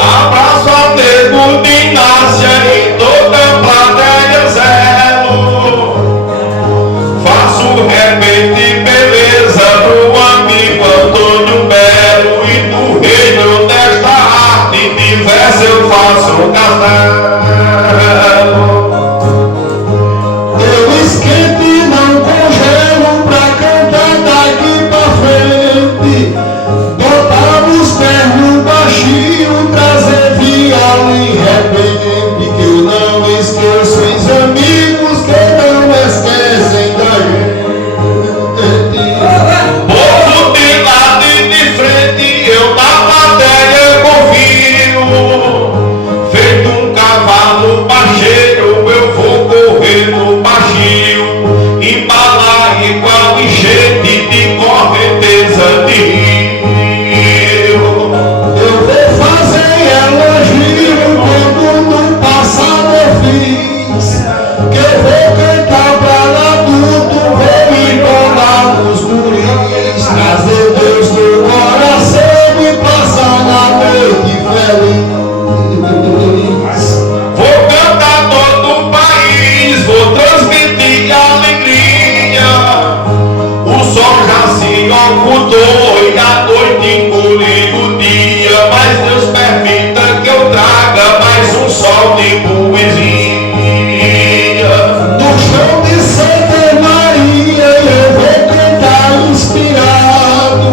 Abraço ao nego de Inácia e toda a plateia zero. Faço repente beleza pro amigo Antônio Belo, e do reino desta arte diversa eu faço um castelo. Eu esquento e não congelo pra cantar daqui pra frente. Botar os pés no baixinho, trazer viola e repente. Que eu não esqueço os amigos que não esquecem da gente. Povo de lado e de frente, eu da plateia confio. Feito um cavalo baixeiro, eu vou correr no baixio, embalar igual enchente de correnteza de rio. Eu vou fazer elogio quando no passado eu fiz. Que eu vou cantar pra adulto, vou embolar nos guris. Trazer Deus no coração e passar na noite feliz. Vou cantar todo o país, vou transmitir alegria. O sol já se ocultou e a noite engoliu o dia, mas Deus permita que eu traga mais um sol de poesia. No chão de Santa Maria eu vou cantar inspirado.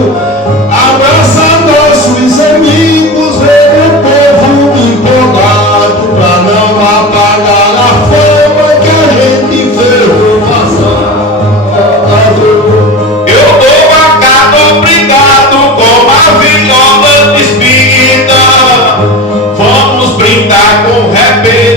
Abraçar nossos amigos, ver o povo empolgado, pra não apagar a fama que a gente fez passar. Eu dou a cada obrigado com a viola despida. Vamos brindar com repente.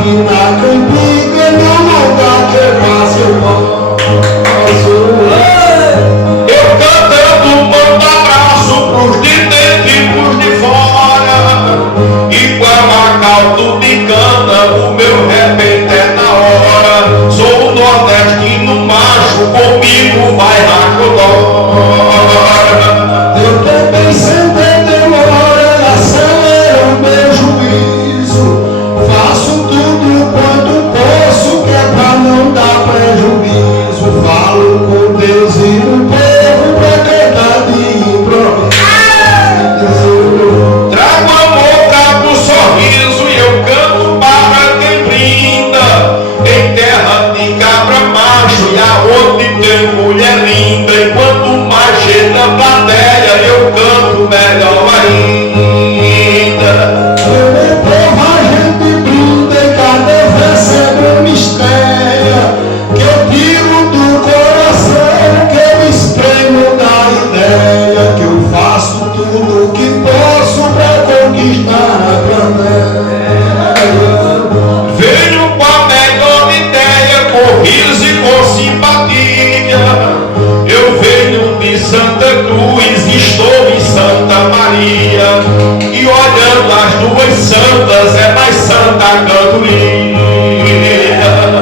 aqui na cantiga, meu lugar que quase eu posso. Eu cantando, mando abraço pros de dentro e pros de fora. Igual a caldo de cana, o meu repente é na hora. Sou o nordestino macho, comigo vai racodora. Eu também sempre demora, acelero o meu juízo. Faço tudo quanto posso, que é pra não dar prejuízo. Falo com Deus e o povo pra cantar de improviso. Trago amor, trago sorriso e eu canto para quem brinda. Em terra de cabra macho e aonde tem mulher linda. Enquanto mais chega a plateia, eu canto melhor ainda. Meu povo a gente brinda e cada vez é um mistério que eu tiro do coração, que eu espremo da ideia, que eu faço tudo o que posso pra conquistar a plateia. Venho com a melhor ideia, com riso e com simpatia. Eu venho de Santa Cruz, estou em Santa Maria. E olhando as duas santas, é mais santa a cantoria.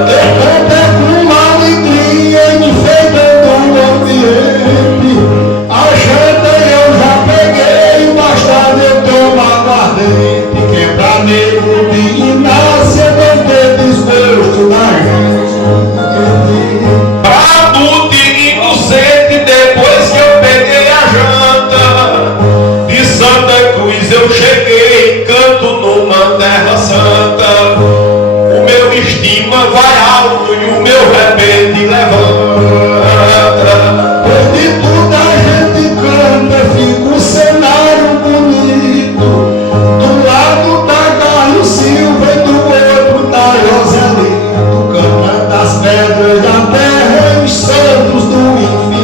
Eu canto com alegria, enfeitando o ambiente. A janta eu já peguei, mais tarde eu tomo aguardente. Que é pra nego de Inácia não ter desgosto da gente. Prato de inocente, depois que eu peguei a janta. De Santa Cruz eu cheguei, canto numa terra santa. O meu estima vai alto e o meu repente levanta. Pois de tudo a gente canta, fica um cenário bonito. Do lado tá Carlos Silva e do outro tá Joselito. Canta das pedras da terra e os santos do infinito.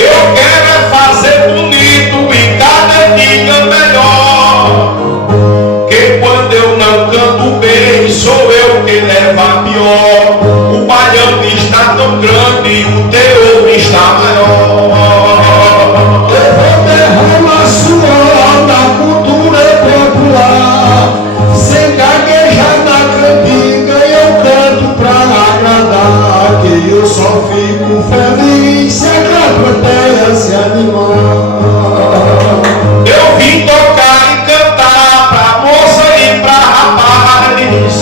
Eu quero é fazer bonito e cada dia melhor. Que quando eu não canto bem, sou eu que levo a pior. O baiano está tão grande e o teor está maior. Eu vou derramar suor da cultura popular, sem gaguejar na cantiga, eu canto pra agradar, que eu só fico feliz se a plateia se animar. Eu vim tocar e cantar pra moça e pra rapaz.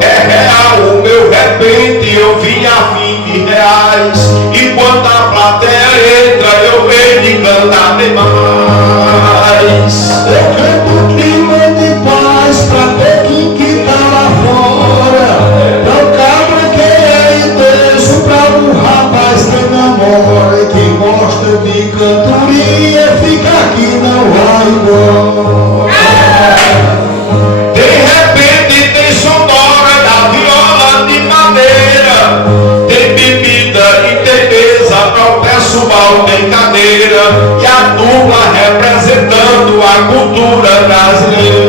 É real o meu repente, eu vim a fim de reais. E quando a plateia entra, eu venho de cantar demais. Eu canto clima de paz pra ter que tá lá fora, pra o cabra que é idoso, pra o rapaz que namora, e quem gosta de cantoria fica aqui, não vai embora. Tem repente, tem sonora da viola de madeira. Tem bebida e tem mesa, pra o pessoal tem cadeira. E a dupla representando a cultura brasileira.